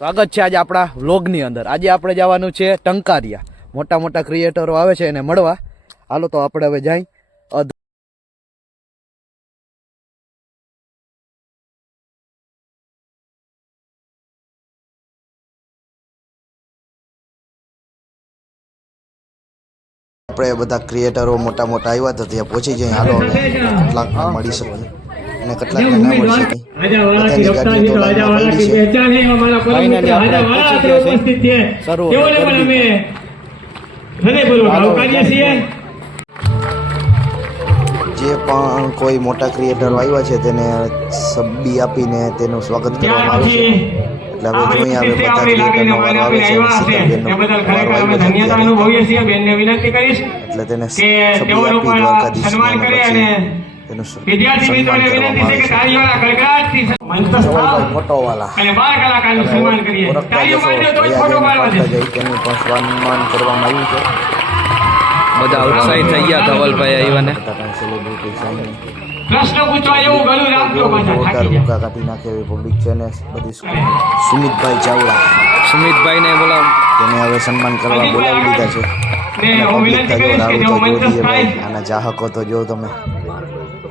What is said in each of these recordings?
સ્વાગત છે આજે આપણા વ્લોગની અંદર। આજે આપણે જવાનું છે ટંકારિયા। મોટા મોટા ક્રિએટરો આવે છે એને મળવા। હાલો તો આપણે હવે જાય। આપણે બધા ક્રિએટરો મોટા મોટા આવ્યા તો ત્યાં પહોંચી જઈએ। હાલો હવે કેટલાકમાં મળી શકે અને કેટલાકને ના મળી શકે। બધાની ગાડીઓ તો લાઈનમાં પડી છે। ફાઇનલી આપણે પહોંચી ગયા છે। જે પણ કોઈ મોટા ક્રિએટરો આવ્યા છે તેને સબ્બી આપીને તેનું સ્વાગત કરવામાં આવે છે। એટલે હવે જોઈએ હવે બધા ક્રિએટરનો વારો આવે છે અને શીતલબેનનો વારો આવ્યો છે એટલે તેને સબ્બી આપી દ્વારકાધીશને પછી તેનું સન્માન કરવામાં આવે છે। જવલભાઈ ફોટોવાલા ઓળખતા જશો ભૈયા જઈને તેનું પણ સન્માન કરવામાં આવ્યું છે। બધા ઉત્સાહિત થઈ ગયા ધવલભાઈ આવ્યાને। સેલિબ્રિટી સાઈન પ્રશ્ન પૂછવા જેવું ગળું રાખજો પાછા થાકી જાય। ભૂકા કાઢી નાખે એવી પબ્લિક છે ને બધી સુમિતભાઈ ચાવડા સુમિતભાઈને બોલાવ તેને હવે સન્માન કરવા બોલાવી લીધા છે। પબ્લિક તો જો રાડું તો જો દઈએ ભાઈ આના ચાહકો તો જો તમે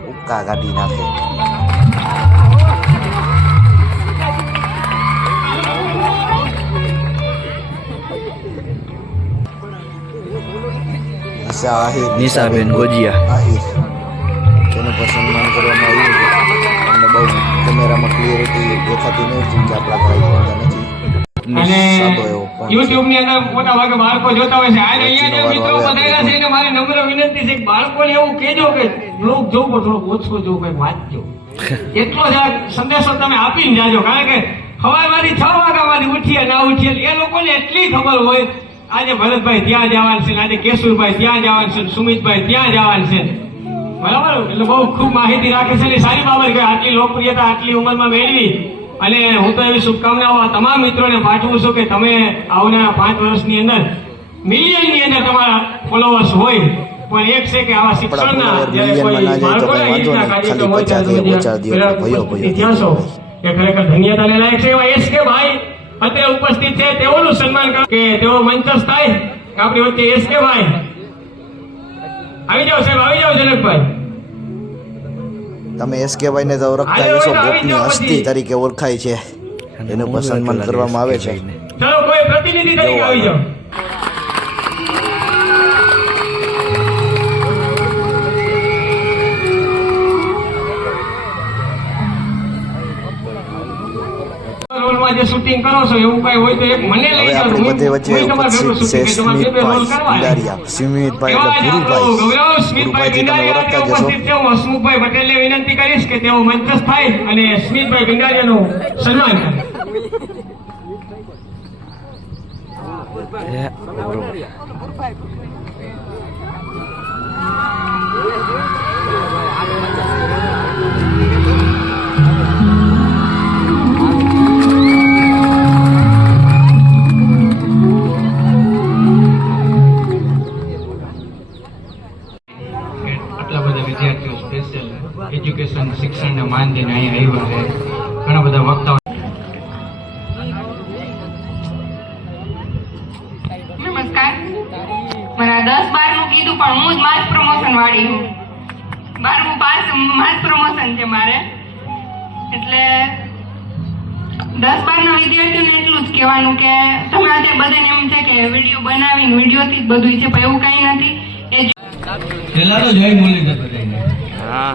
ભૂકા કાઢી નાખે। નિશાબેન ગોજિયા આહિર તેનું પણ સન્માન કરવામાં આવ્યું છે। અમને બહુ કેમેરામાં ક્લિયરિટી દેખાતી નથી કે આપણા ઘરે પડતા નથી અને સાદો એવો પણ YouTube ની અંદર મોટા ભાગે બાળકો જોતા હોય છે। આ અહીંયા જે મિત્રો બધાયલા છે એને મારી નમ્ર વિનંતી છે કે બાળકોને એવું કહેજો કે બ્લોગ જોવો પણ થોડું ઓછું જોવું, કંઈક વાંચજો। એટલો જ આ સંદેશો તમે આપીને જાજો, કારણ કે સવારમાંથી 6 વાગ્યામાંથી ઉઠીએ ના ઉઠીએ એ લોકોને એટલી ખબર હોય આજે ભરતભાઈ ત્યાં જવાનું છે, આજે કેશુરભાઈ ત્યાં જવાનું છે, સુમિતભાઈ ત્યાં જવાનું છે, બરાબર? એટલે બહુ ખૂબ માહિતી રાખે છે અને સારી બાબત કે આટલી લોકપ્રિયતા આટલી ઉંમરમાં મેળવી। અને હું તો એવી શુભકામનાઓ તમામ મિત્રોને પાઠવું છું કે તમે આવનારા 5 વર્ષની અંદર મિલિયનની અંદર તમારા ફોલોવર્સ હોય, પણ એક છે કે આવા શિક્ષણના જ્યારે કોઈ બાળકોને એ રીતના કાર્યક્રમ હોય ત્યારે કે ખરેખર ધન્યતાને લાયક છે એવા એસ કે ભાઈ અત્યારે ઉપસ્થિત છે, તેઓનું સન્માન કરો કે તેઓ મંચસ્થ થાય। આપણી વચ્ચે એસ કે ભાઈ આવી જાઓ સાહેબ, આવી જાઓ જનકભાઈ। તમે એસકેભાઈ ને તો ઓળખતા જશો, ગોપની હસ્તી તરીકે ઓળખાય છે, એનું પણ સન્માન કરવામાં આવે છે। ચલો કોઈ પ્રતિનિધિ તરીકે આવી જાઓ। જે શૂટિંગ કરો છો એવું કઈ હોય તો એક મને લઈ જાઓ। હવે બધે વચ્ચે ઉપસ્થિત છે સ્મિતભાઈ પિંડારિયા। સ્મિતભાઈ એટલે ગુરુભાઈ તમે ઓળખતા જશો। હસમુખભાઈ પટેલને વિનંતી કરીશ કે તેઓ મંચસ્થ થાય અને સ્મિતભાઈ પિંડારિયાનું સન્માન કરે। એજ્યુકેશન શિક્ષણને માન દઈને અહીંયા આવ્યા છે, ઘણા બધા વક્તાઓ। નમસ્કાર, મને 10-12 નું કીધું પણ હું જ માસ પ્રમોશન વાળી હું। 12મું પાસ માસ પ્રમોશન છે મારે, એટલે 10-12 ના વિદ્યાર્થીઓને એટલું જ કહેવાનું કે તમે અત્યારે બધાને એમ છે કે વિડીયો બનાવીને વિડીયોથી જ બધું છે, પણ એવું કઈ નથી। પેલા તો જય મુરલીધર બધાને હા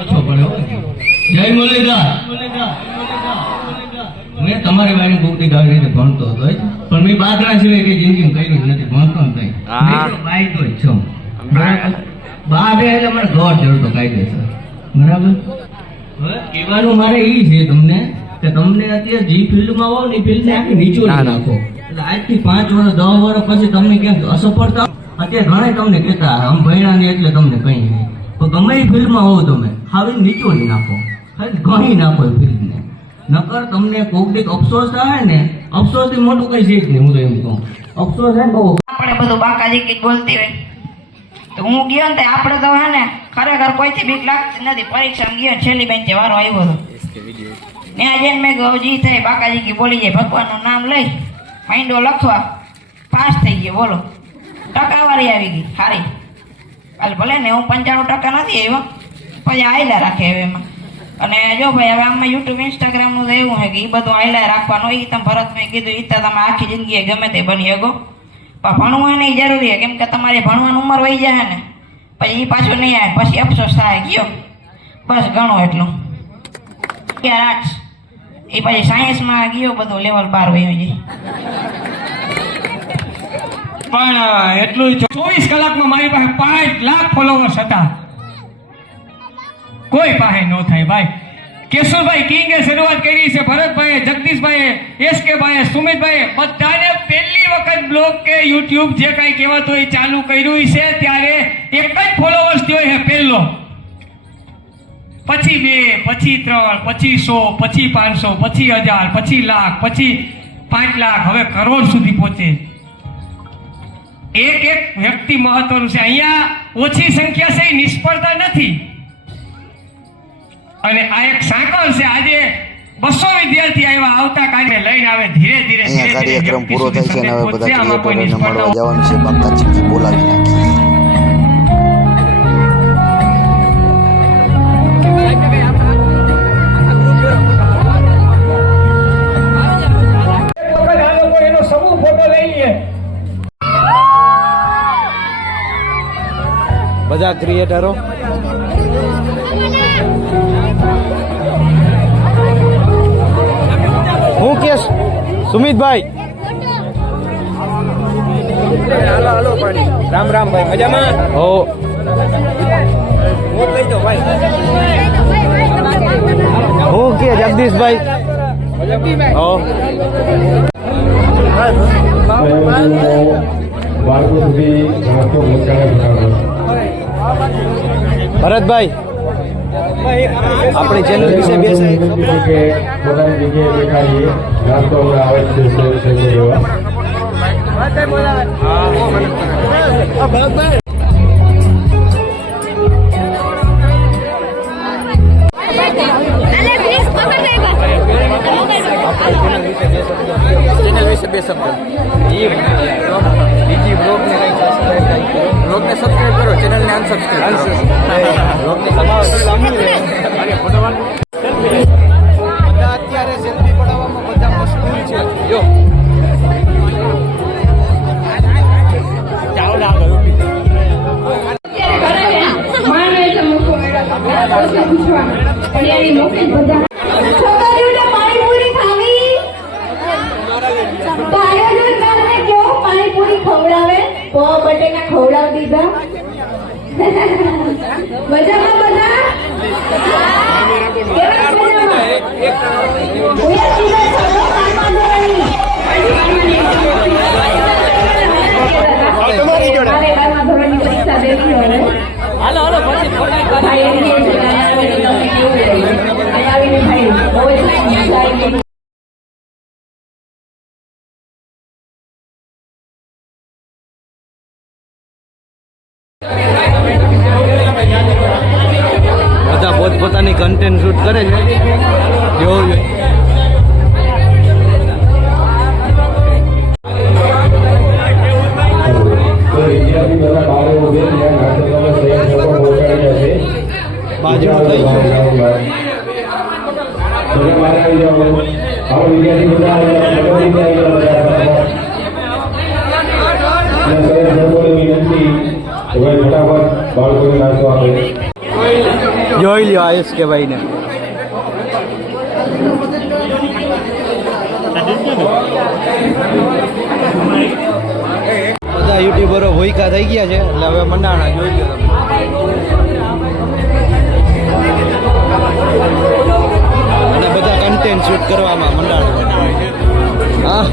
ઓછો પડ્યો। જય મુરલીધર। મેં તમારી વાળી બુકથી આવી રીતે ભણતો હતો, પણ મેં બાદરા સિવાય કઈ જિંદગીમાં કર્યું જ નથી, ભણતો નથી। બાઈ તો જ છો, બરાબર? બા બે એટલે મને દોર જડતો કાયદેસર, બરાબર? હવે કહેવાનું મારે એ છે તમને કે તમને અત્યારે જે ફિલ્ડમાં હોવ ને એ ફિલ્ડને આખી નીચો નાખો। એટલે આજથી 5 વર્ષ 10 વર્ષ પછી તમને ક્યાંક અસફળતા અત્યારે ઘણા તમને કહેતા આમ ભણ્યા નહીં એટલે તમને કઈ નહીં, તો ગમે એ ફિલ્ડમાં હોવ તમે હવે નીચોડી નાખો, ખાલી ગણી નાખો એ ફિલ્ડને, નકર તમને કોઈક અફસોસ થાય ને, અફસોસથી મોટું કઈ છે જ નહીં। હું તો એમ કહું અફસોસ છે ને બહુ આપણે બધું બાકાજી કઈ બોલતી હોય તો હું ગયો ને આપણે તો હે ને ખરેખર કોઈથી બીક લાગતી નથી। પરીક્ષા ગયો છેલ્લી બેન્ચે વારો આવ્યો હતો ત્યાં જઈને મેં કહ્યું જી થાય બાકાજી કે બોલી જાય ભગવાનનું નામ લઈ માંડો લખવા પાસ થઈ ગયો બોલો ટકાવારી આવી ગઈ સારી હાલ ભલે ને હું 95% નથી આવ્યો પછી આયલા રાખે હવે એમાં અને જો ભાઈ હવે આમાં યુટ્યુબ ઇન્સ્ટાગ્રામનું તો એવું છે કે એ બધું આયલા રાખવાનું એ તમે ભરતભાઈ કીધું એ તો તમે આખી જિંદગી ગમે તે બની શકો પણ ભણવું નહીં જરૂરી છે કેમ કે તમારી ભણવાની ઉંમર વહી જાય ને પછી એ પાછું નહીં આવે પછી અફસોસ થાય ગયો બસ ઘણું એટલું 8 એ પછી સાયન્સમાં ગયો બધું લેવલ 12 વહી જાય પણ એટલું 24 કલાકમાં મારી પાસે 5 લાખ ફોલોવર્સ હતા કોઈ પાસે ન થાય ભાઈ કેશવભાઈ કિંગે શરૂઆત કરી છે ભરતભાઈ જગદીશભાઈ એસકેભાઈ સુમિતભાઈ બધાને પહેલી વખત બ્લોગ કે યુટ્યુબ જે કાંઈ કહેવાતું હોય ચાલુ કર્યું છે ત્યારે એક જ ફોલોવર્સ થયો છે પહેલો પછી 2 પછી 3 પછી 100 પછી 500 પછી 1000 પછી લાખ પછી 5 લાખ હવે કરોડ સુધી પહોંચે એક એક વ્યક્તિ મહત્વનું છે અહીંયા ઓછી સંખ્યા છે એ નિષ્ફળતા નથી અને આ એક સાંકળ છે આજે 200 વિદ્યાર્થી આવ્યા આવતા કાર્ય લઈને આવે ધીરે ધીરે અહીંયા કાર્યક્રમ પૂરો થાય છે અને હવે બધા ક્રિએટરોને મળવા જવાનું છે બાકા ચીકી બોલાવી નાખી એનો સમૂહ ફોટો લઈ લઈએ બધા ક્રિએટરો હું કે સુમિતભાઈ રામ રામ ભાઈ મજામાં હો હું કે જગદીશભાઈ હો ભરતભાઈ આપણી ચેનલ વિશે બે ચેનલ વિશે બે શબ્દ બીજી બ્લોગને બ્લોગને સબસ્ક્રાઇબ કરો ચેનલને અનસબસ્ક્રાઇબ કરો બધા અત્યારે સેલ્ફી પડાવવામાં બધા મશગુલ છે જો બટેકા ખવડાવી દીધા મજામાં બધા પરીક્ષા દેવી હવે હાલો પછી આવીને ભાઈ બહુ જ બધા પોતપોતાની કન્ટેન્ટ શૂટ કરે છે જોવું જોઈએ બાજુ થઈ જોઈ લ્યો આયુષ કે ભાઈ ને બધા યુટ્યુબરો ભૂયકા થઈ ગયા છે એટલે હવે મંડાણા જોઈ લ્યો તમે અને બધા કન્ટેન્ટ શૂટ કરવામાં મંડાણા હા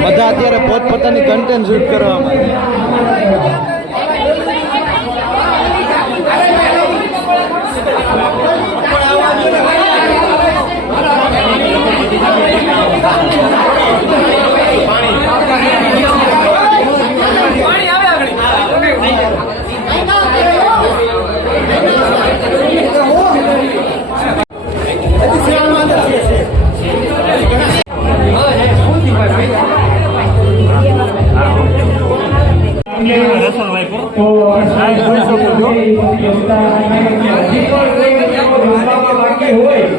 બધા અત્યારે પોતપોતાની કન્ટેન્ટ શૂટ કરવામાં પાણી કઈ હોય તો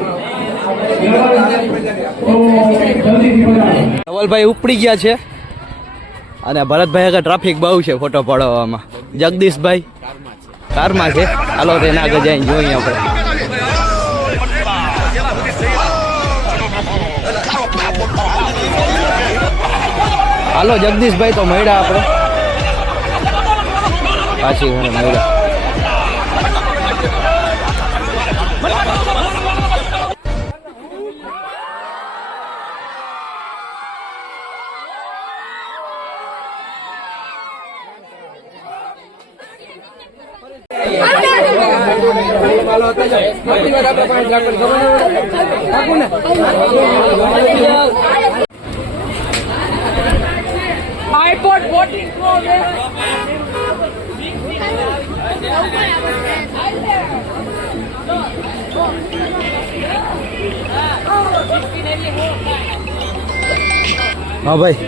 જલ્દીથી પધારો. ધવલભાઈ ઉપડી ગયા છે અને ભરતભાઈ આગળ ટ્રાફિક બહુ છે ફોટો પડાવવામાં. જગદીશભાઈ કારમાં છે. હાલો તેના આગળ જઈને જોઈએ આપણે. હાલો જગદીશભાઈ તો મળ્યા આપણે પાછી ઘરે મળ્યા. હા ભાઈ